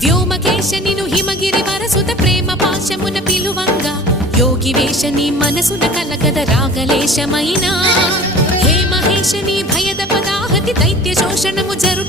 వ్యోమకేశ నిను హిమగిరి వరసుత ప్రేమ పాశమున పిలువంగా యోగి వేష నీ మనసున కలగద రాగలేశమైనా హే మహేశ నీ భయద పదాహతి దైత్య శోషణము జరుప